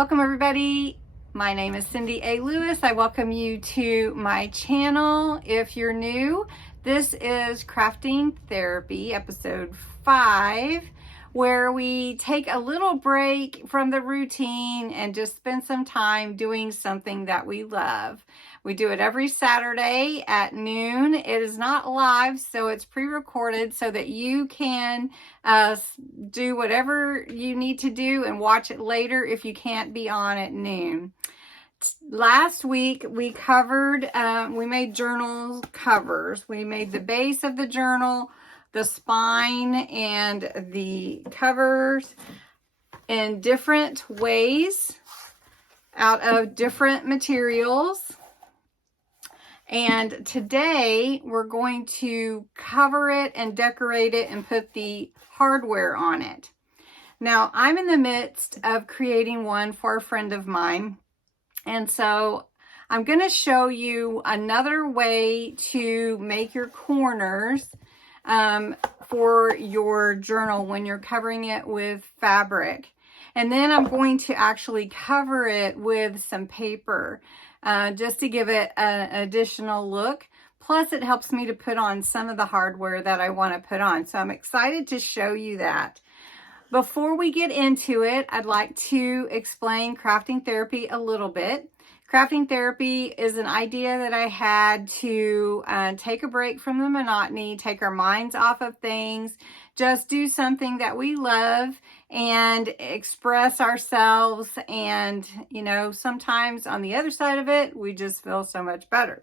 Welcome everybody. My name is Cindy A. Lewis. I welcome you to my channel. If you're new, this is Crafting Therapy, episode 5, where we take a little break from the routine and just spend some time doing something that we love. We do it every Saturday at noon. It is not live, so it's pre-recorded so that you can do whatever you need to do and watch it later if you can't be on at noon. Last week we covered, we made journal covers. We made the base of the journal, the spine, and the covers in different ways out of different materials. And today we're going to cover it and decorate it and put the hardware on it. Now, I'm in the midst of creating one for a friend of mine. And so I'm going to show you another way to make your corners for your journal when you're covering it with fabric. And then I'm going to actually cover it with some paper just to give it an additional look. Plus, it helps me to put on some of the hardware that I want to put on. So I'm excited to show you that. Before we get into it, I'd like to explain crafting therapy a little bit. Crafting therapy is an idea that I had to take a break from the monotony, take our minds off of things, just do something that we love and express ourselves. And, you know, sometimes on the other side of it, we just feel so much better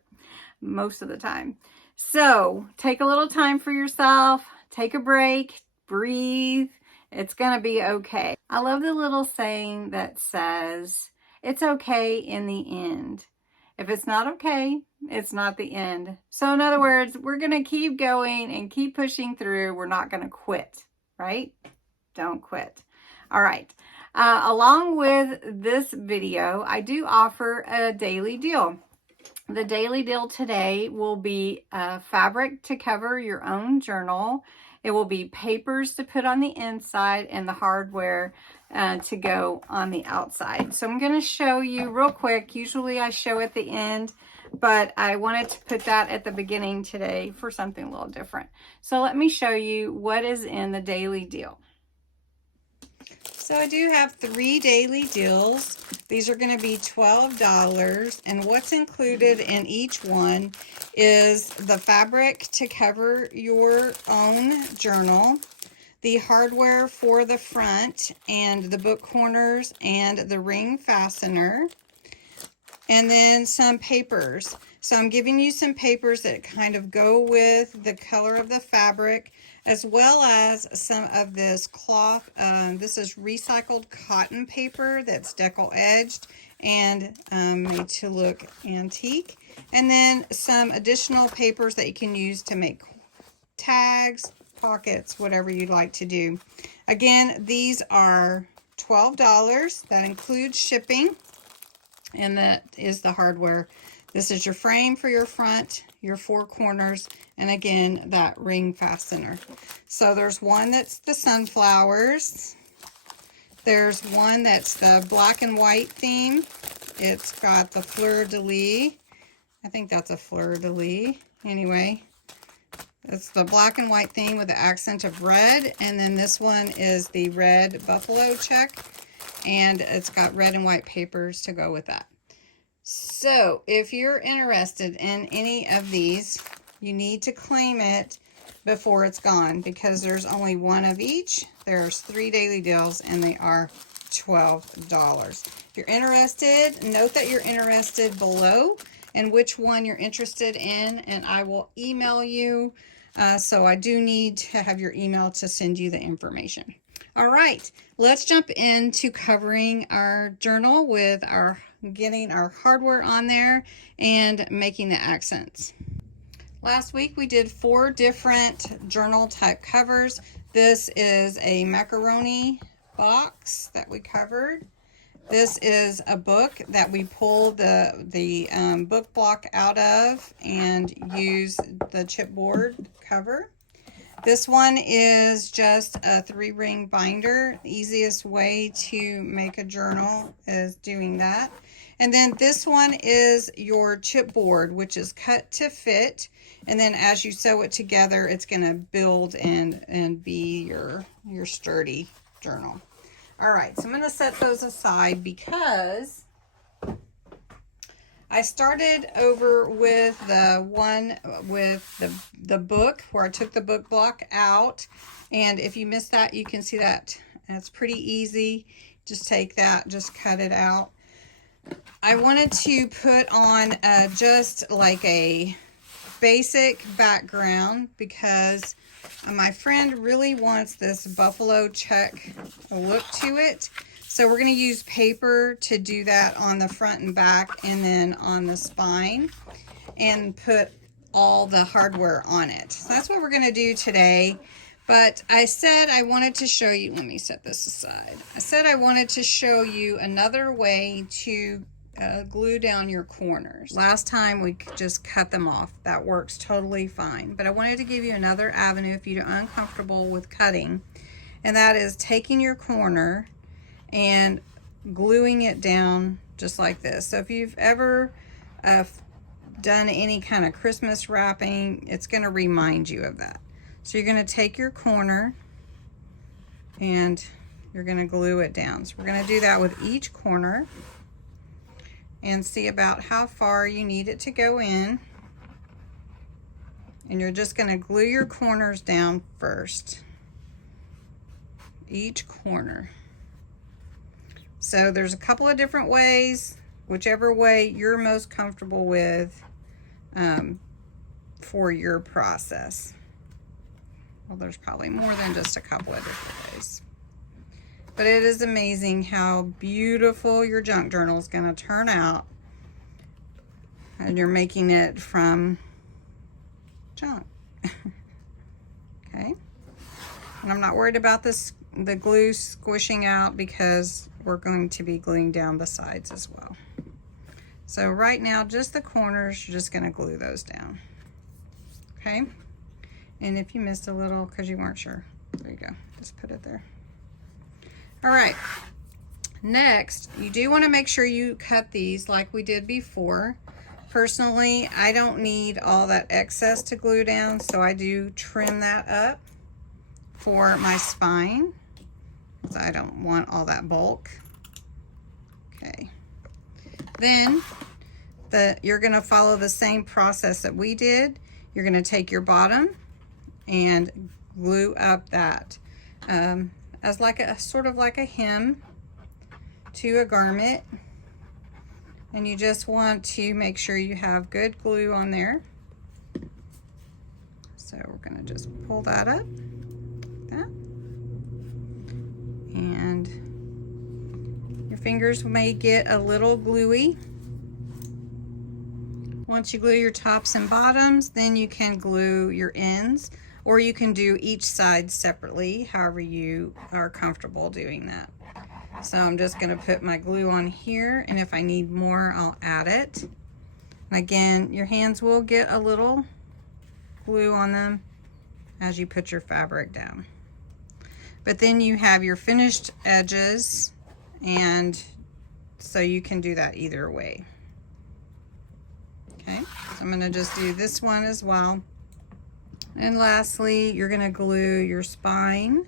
most of the time. So take a little time for yourself, take a break, breathe. It's going to be okay. I love the little saying that says, it's okay in the end. If it's not okay, it's not the end. So in other words, we're going to keep going and keep pushing through. We're not going to quit, right? Don't quit. All right. Along with this video, I do offer a daily deal. The daily deal today will be fabric to cover your own journal. It will be papers to put on the inside and the hardware to go on the outside. So I'm going to show you real quick. Usually I show at the end, but I wanted to put that at the beginning today for something a little different. So let me show you what is in the daily deal. So I do have 3 daily deals. These are going to be $12, and what's included in each one is the fabric to cover your own journal, the hardware for the front and the book corners and the ring fastener, and then some papers. So I'm giving you some papers that kind of go with the color of the fabric, as well as some of this cloth. This is recycled cotton paper that's decal edged and made to look antique. And then some additional papers that you can use to make tags, pockets, whatever you'd like to do. Again, these are $12. That includes shipping, and that is the hardware. This is your frame for your front, your 4 corners, and again, that ring fastener. So there's one that's the sunflowers. There's one that's the black and white theme. It's got the fleur-de-lis. I think that's a fleur-de-lis. Anyway, it's the black and white theme with the accent of red. And then this one is the red buffalo check. And it's got red and white papers to go with that. So if you're interested in any of these, you need to claim it before it's gone, because there's only one of each. There's 3 daily deals and they are $12. If you're interested, note that you're interested below and which one you're interested in, and I will email you. So I do need to have your email to send you the information. All right, let's jump into covering our journal with getting our hardware on there and making the accents. Last week we did 4 different journal type covers. This is a macaroni box that we covered. This is a book that we pull the book block out of and use the chipboard cover. This one is just a 3-ring binder. The easiest way to make a journal is doing that. And then this one is your chipboard, which is cut to fit. And then as you sew it together, it's going to build and be your sturdy journal. All right, so I'm going to set those aside because I started over with the one with the book where I took the book block out. And if you missed that, you can see that. That's pretty easy. Just take that, just cut it out. I wanted to put on just like a basic background because my friend really wants this buffalo check look to it. So we're going to use paper to do that on the front and back and then on the spine and put all the hardware on it. So that's what we're going to do today. But I said I wanted to show you, let me set this aside. I said I wanted to show you another way to glue down your corners. Last time we just cut them off. That works totally fine. But I wanted to give you another avenue if you're uncomfortable with cutting. And that is taking your corner and gluing it down just like this. So if you've ever done any kind of Christmas wrapping, it's going to remind you of that. So you're going to take your corner and you're going to glue it down. So we're going to do that with each corner and see about how far you need it to go in. And you're just going to glue your corners down first, each corner. So there's a couple of different ways, whichever way you're most comfortable with for your process. Well, there's probably more than just a couple of different ways. But it is amazing how beautiful your junk journal is going to turn out. And you're making it from junk. Okay. And I'm not worried about the glue squishing out because we're going to be gluing down the sides as well. So right now, just the corners, you're just going to glue those down. Okay. And if you missed a little because you weren't sure, there you go. Just put it there. All right, next, you do want to make sure you cut these like we did before. Personally, I don't need all that excess to glue down, so I do trim that up for my spine because I don't want all that bulk. Okay, then you're going to follow the same process that we did. You're going to take your bottom and glue up that as like a sort of like a hem to a garment, and you just want to make sure you have good glue on there. So we're going to just pull that up like that, and your fingers may get a little gluey. Once you glue your tops and bottoms, then you can glue your ends, or you can do each side separately, however you are comfortable doing that. So I'm just going to put my glue on here, and if I need more, I'll add it. And again, your hands will get a little glue on them as you put your fabric down. But then you have your finished edges, and so you can do that either way. Okay, so I'm going to just do this one as well. And lastly, you're going to glue your spine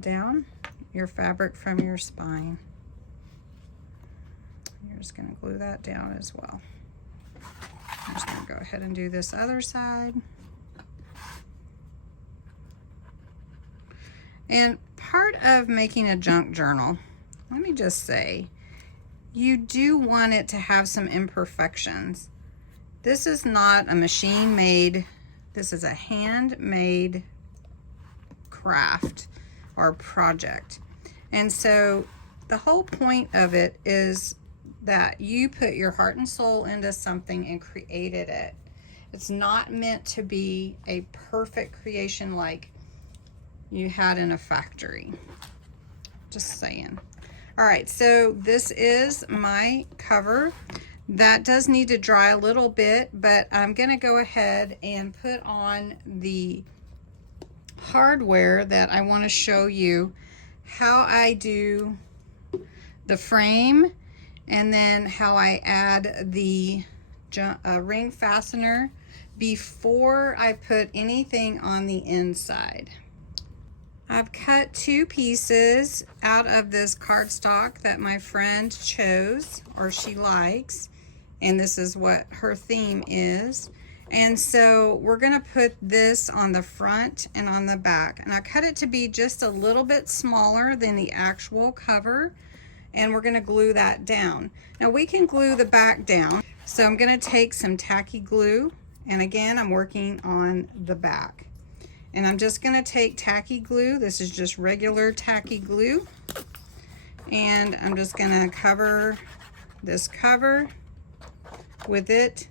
down, your fabric from your spine. You're just going to glue that down as well. I'm just going to go ahead and do this other side. And part of making a junk journal, let me just say, you do want it to have some imperfections. This is not a machine-made, this is a handmade craft or project. And so the whole point of it is that you put your heart and soul into something and created it. It's not meant to be a perfect creation like you had in a factory. Just saying. All right, so this is my cover. That does need to dry a little bit, but I'm gonna go ahead and put on the hardware that I want to show you how I do the frame, and then how I add the ring fastener before I put anything on the inside. I've cut 2 pieces out of this cardstock that my friend chose, or she likes, and this is what her theme is. And so we're gonna put this on the front and on the back. And I cut it to be just a little bit smaller than the actual cover, and we're gonna glue that down. Now we can glue the back down. So I'm gonna take some tacky glue, and again, I'm working on the back. And I'm just gonna take tacky glue. This is just regular tacky glue. And I'm just gonna cover this cover with it.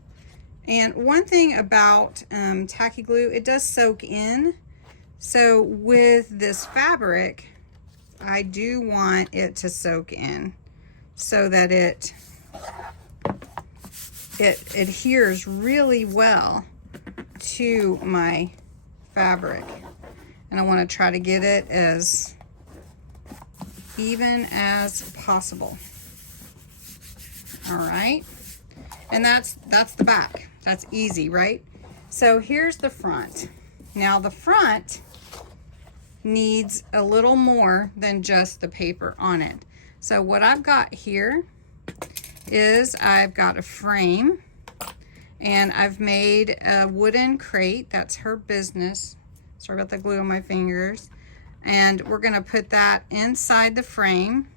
And one thing about tacky glue, it does soak in. So with this fabric, I do want it to soak in so that it adheres really well to my fabric. And I want to try to get it as even as possible. All right, and that's the back. That's easy, right? So here's the front. Now the front needs a little more than just the paper on it. So what I've got here is I've got a frame, and I've made a wooden crate. That's her business. Sorry about the glue on my fingers. And we're gonna put that inside the frame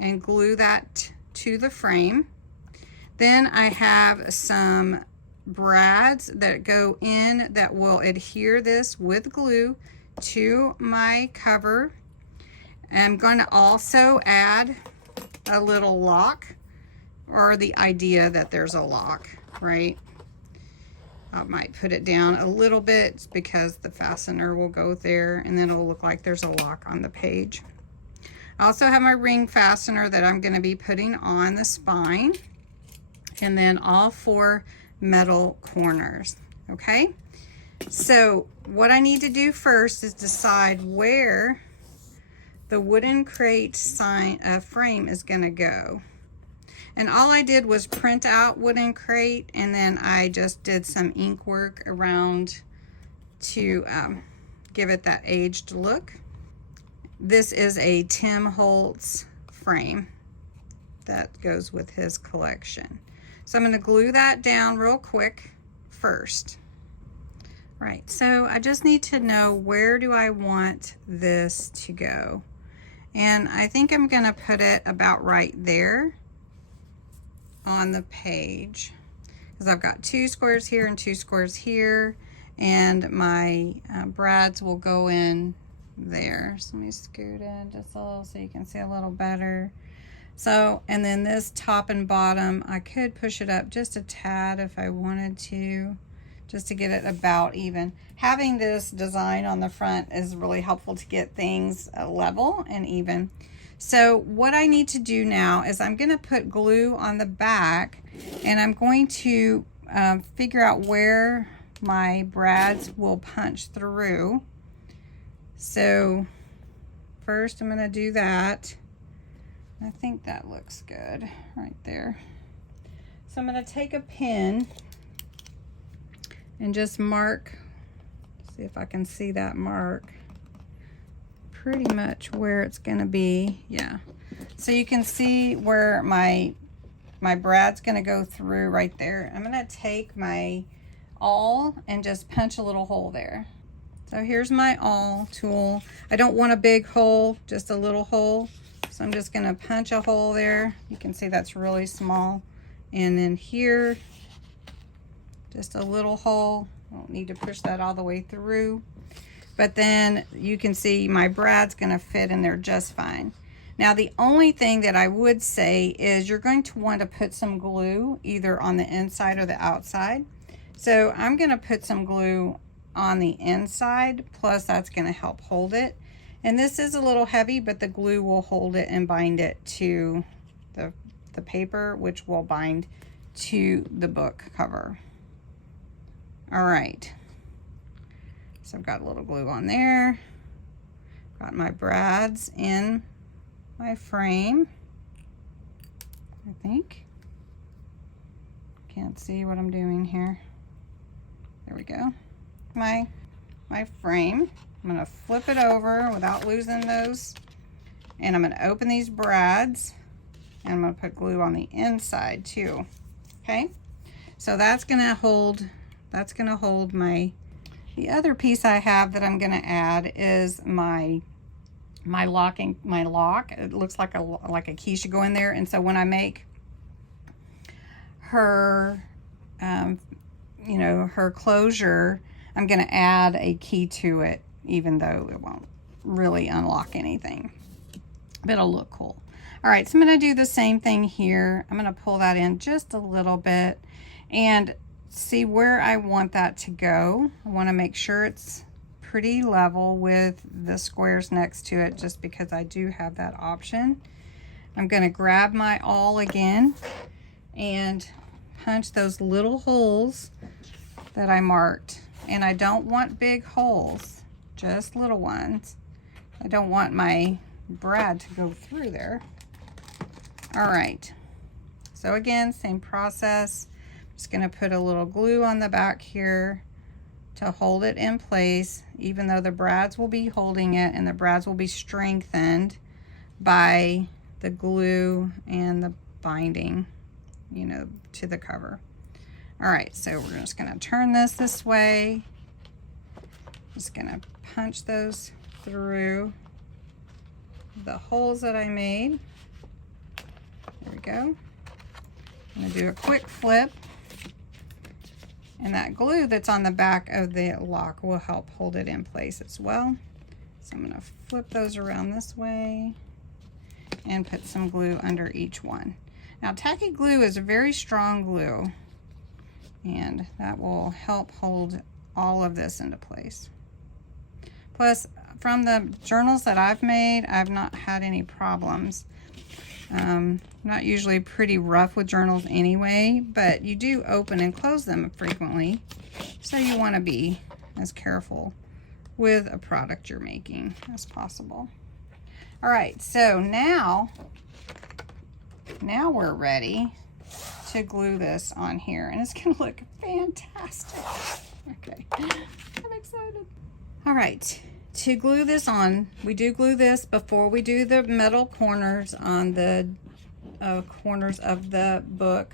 and glue that to the frame. Then I have some brads that go in that will adhere this with glue to my cover. I'm going to also add a little lock, or the idea that there's a lock, right? I might put it down a little bit because the fastener will go there, and then it'll look like there's a lock on the page. I also have my ring fastener that I'm going to be putting on the spine, and then all 4 metal corners. Okay, so what I need to do first is decide where the wooden crate frame is going to go. And all I did was print out wooden crate, and then I just did some ink work around to give it that aged look. This is a Tim Holtz frame that goes with his collection. So I'm going to glue that down real quick first. Right, so I just need to know, where do I want this to go? And I think I'm going to put it about right there on the page, because I've got 2 squares here and 2 squares here, and my brads will go in there. So let me scoot in just a little so you can see a little better. So, and then this top and bottom, I could push it up just a tad if I wanted to, just to get it about even. Having this design on the front is really helpful to get things level and even. So what I need to do now is I'm going to put glue on the back, and I'm going to figure out where my brads will punch through. So first I'm going to do that. I think that looks good right there. So I'm going to take a pin and just mark, see if I can see that mark, pretty much where it's going to be. Yeah, so you can see where my brad's going to go through right there. I'm going to take my awl and just punch a little hole there. So here's my awl tool. I don't want a big hole, just a little hole. So I'm just going to punch a hole there. You can see that's really small. And then here, just a little hole. I don't need to push that all the way through. But then you can see my brad's going to fit in there just fine. Now the only thing that I would say is you're going to want to put some glue either on the inside or the outside. So I'm going to put some glue on the inside, plus that's going to help hold it. And this is a little heavy, but the glue will hold it and bind it to the paper, which will bind to the book cover. All right, so I've got a little glue on there. Got my brads in my frame, I think. Can't see what I'm doing here. There we go. My frame. I'm gonna flip it over without losing those. And I'm gonna open these brads and I'm gonna put glue on the inside too. Okay, so that's gonna hold my, the other piece I have that I'm gonna add is my lock. It looks like a key should go in there. And so when I make her, you know, her closure, I'm gonna add a key to it, even though it won't really unlock anything, but it'll look cool. All right, so I'm gonna do the same thing here. I'm gonna pull that in just a little bit and see where I want that to go. I wanna make sure it's pretty level with the squares next to it, just because I do have that option. I'm gonna grab my awl again and punch those little holes that I marked. And I don't want big holes, just little ones. I don't want my brad to go through there. All right, so again, same process. Just gonna put a little glue on the back here to hold it in place, even though the brads will be holding it, and the brads will be strengthened by the glue and the binding, you know, to the cover. All right, so we're just gonna turn this way. Just gonna punch those through the holes that I made. There we go. I'm gonna do a quick flip. And that glue that's on the back of the lock will help hold it in place as well. So I'm gonna flip those around this way and put some glue under each one. Now, tacky glue is a very strong glue, and that will help hold all of this into place. Plus, from the journals that I've made, I've not had any problems. Not usually pretty rough with journals anyway, but you do open and close them frequently, so you want to be as careful with a product you're making as possible. All right, so now we're ready to glue this on here, and it's gonna look fantastic. Okay, I'm excited. All right, to glue this on, we do glue this before we do the metal corners on the corners of the book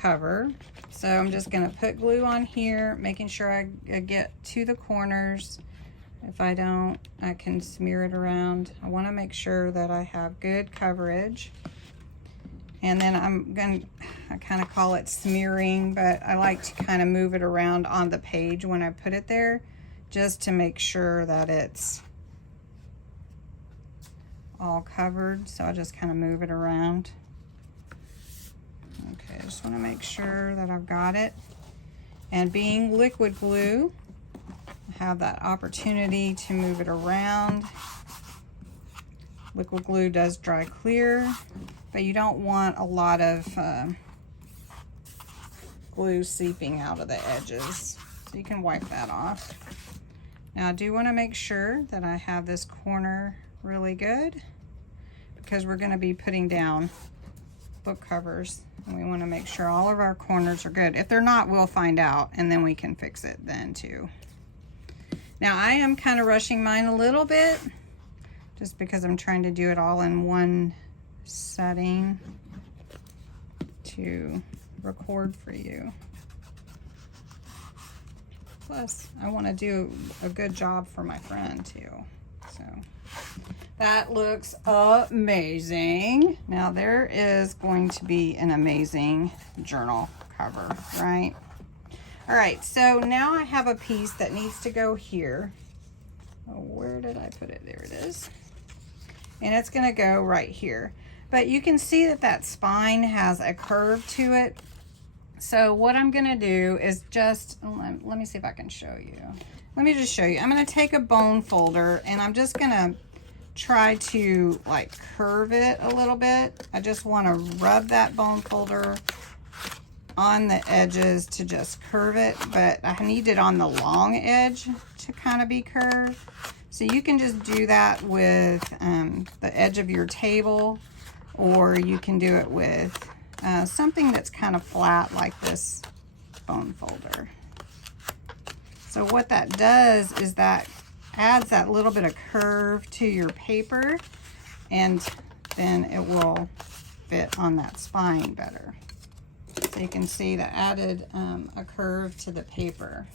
cover. So I'm just gonna put glue on here, making sure I get to the corners. If I don't, I can smear it around. I wanna make sure that I have good coverage. And then I kind of call it smearing, but I like to kind of move it around on the page when I put it there, just to make sure that it's all covered. So I just kind of move it around. Okay, I just want to make sure that I've got it. And being liquid glue, I have that opportunity to move it around. Liquid glue does dry clear, but you don't want a lot of glue seeping out of the edges. So you can wipe that off. Now I do want to make sure that I have this corner really good, because we're going to be putting down book covers, and we want to make sure all of our corners are good. If they're not, we'll find out, and then we can fix it then too. Now I am kind of rushing mine a little bit, just because I'm trying to do it all in one setting to record for you. Plus, I want to do a good job for my friend too. So that looks amazing. Now there is going to be an amazing journal cover, right? All right, so now I have a piece that needs to go here. Oh, where did I put it? There it is. And it's gonna go right here. But you can see that that spine has a curve to it. So what I'm gonna do is just, let me see if I can show you. Let me just show you. I'm gonna take a bone folder, and I'm just gonna try to like curve it a little bit. I just wanna rub that bone folder on the edges to just curve it, but I need it on the long edge to kind of be curved. So you can just do that with the edge of your table, or you can do it with something that's kind of flat like this bone folder. So what that does is that adds that little bit of curve to your paper, and then it will fit on that spine better. So you can see that added a curve to the paper.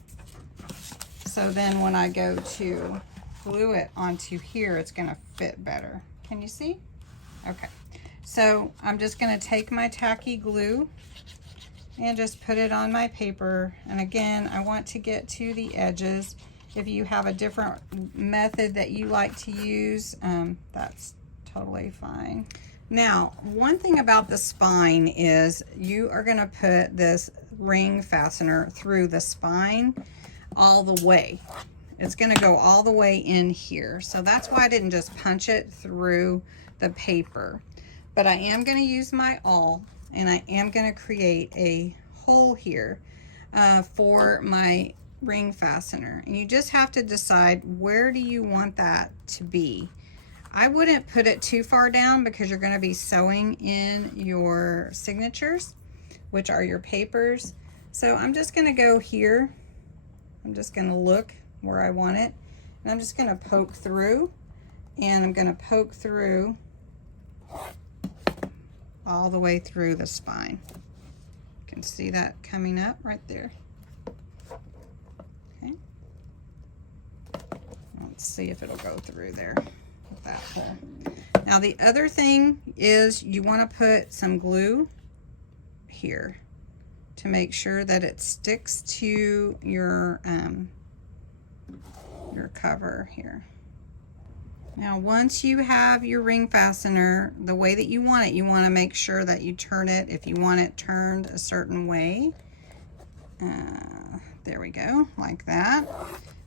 So then when I go to glue it onto here, it's going to fit better. Can you see? Okay. So I'm just going to take my tacky glue and just put it on my paper. And again, I want to get to the edges. If you have a different method that you like to use, that's totally fine. Now, one thing about the spine is you are going to put this ring fastener through the spine all the way. It's going to go all the way in here. So that's why I didn't just punch it through the paper. But I am going to use my awl, and I am going to create a hole here for my ring fastener. And you just have to decide, where do you want that to be? I wouldn't put it too far down because you're going to be sewing in your signatures, which are your papers. So I'm just going to go here. I'm just going to look where I want it, and I'm just going to poke through, and I'm going to poke through all the way through the spine. You can see that coming up right there. Okay. Let's see if it'll go through there with that hole. Now the other thing is you want to put some glue here to make sure that it sticks to your cover here. Now once you have your ring fastener the way that you want it, you want to make sure that you turn it, if you want it turned a certain way. There we go, like that.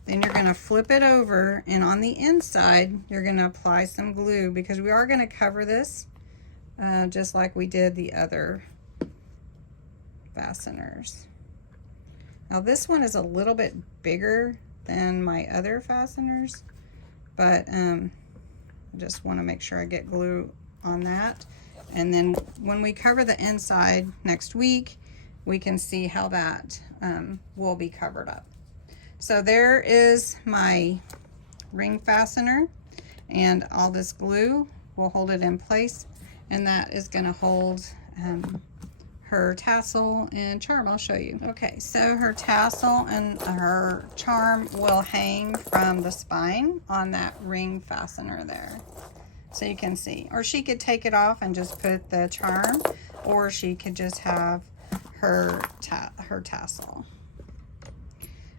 Then you're going to flip it over, and on the inside you're going to apply some glue, because we are going to cover this just like we did the other fasteners. Now this one is a little bit bigger than my other fasteners, but I just want to make sure I get glue on that. And then when we cover the inside next week, we can see how that will be covered up. So there is my ring fastener, and all this glue will hold it in place, and that is going to hold her tassel and charm. I'll show you. Okay, so her tassel and her charm will hang from the spine on that ring fastener there. So you can see, or she could take it off and just put the charm, or she could just have her tassel.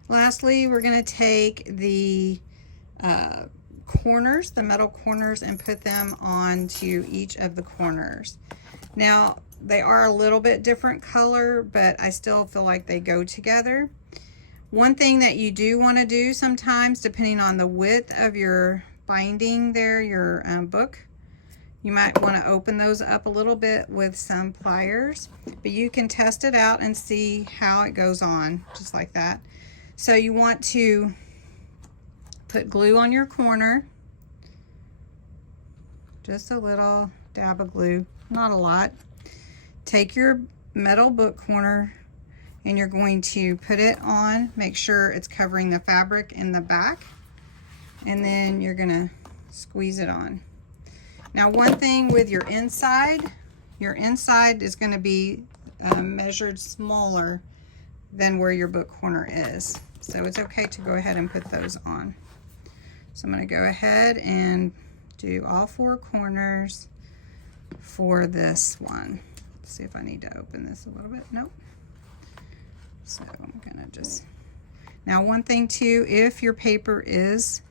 Lastly, we're going to take the corners, the metal corners, and put them onto each of the corners. Now, they are a little bit different color, but I still feel like they go together. One thing that you do want to do sometimes, depending on the width of your binding there, your book, you might want to open those up a little bit with some pliers, but you can test it out and see how it goes on, just like that. So you want to put glue on your corner, just a little dab of glue, not a lot. Take your metal book corner, and you're going to put it on, make sure it's covering the fabric in the back, and then you're going to squeeze it on. Now one thing with your inside is going to be measured smaller than where your book corner is. So it's okay to go ahead and put those on. So I'm going to go ahead and do all four corners for this one. Let's see if I need to open this a little bit. Nope. So I'm going to just... Now one thing too, if your paper is,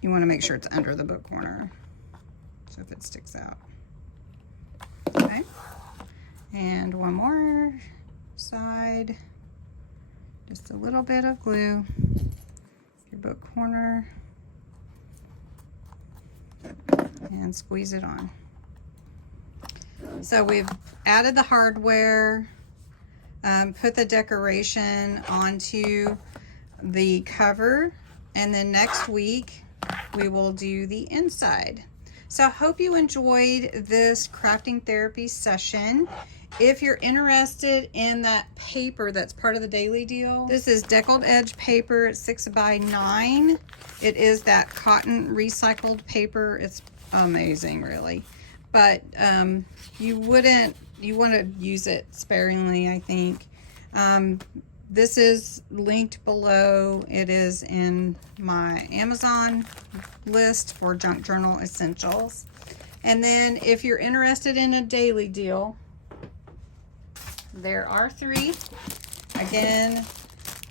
you want to make sure it's under the book corner. So if it sticks out. Okay. And one more side. Just a little bit of glue. Your book corner. And squeeze it on. So we've added the hardware. put the decoration onto the cover, and then next week we will do the inside. So I hope you enjoyed this crafting therapy session. If you're interested in that paper that's part of the daily deal, this is deckled edge paper. It's 6x9. It is that cotton recycled paper. It's amazing, really. But you want to use it sparingly, I think. This is linked below. It is in my Amazon list for junk journal essentials. And then if you're interested in a daily deal, there are 3. Again,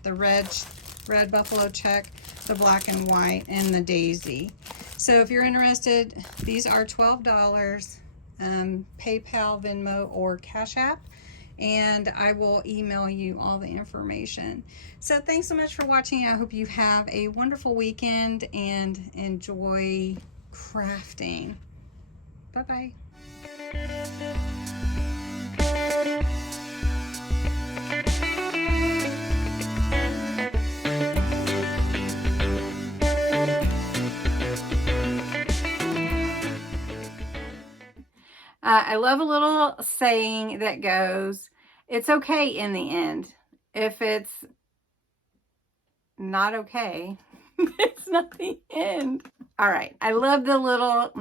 the red buffalo check, the black and white, and the daisy. So if you're interested, these are $12, PayPal, Venmo, or Cash App, and I will email you all the information. So thanks so much for watching. I hope you have a wonderful weekend and enjoy crafting. Bye-bye. I love a little saying that goes, it's okay in the end. If it's not okay, it's not the end. All right. I love the little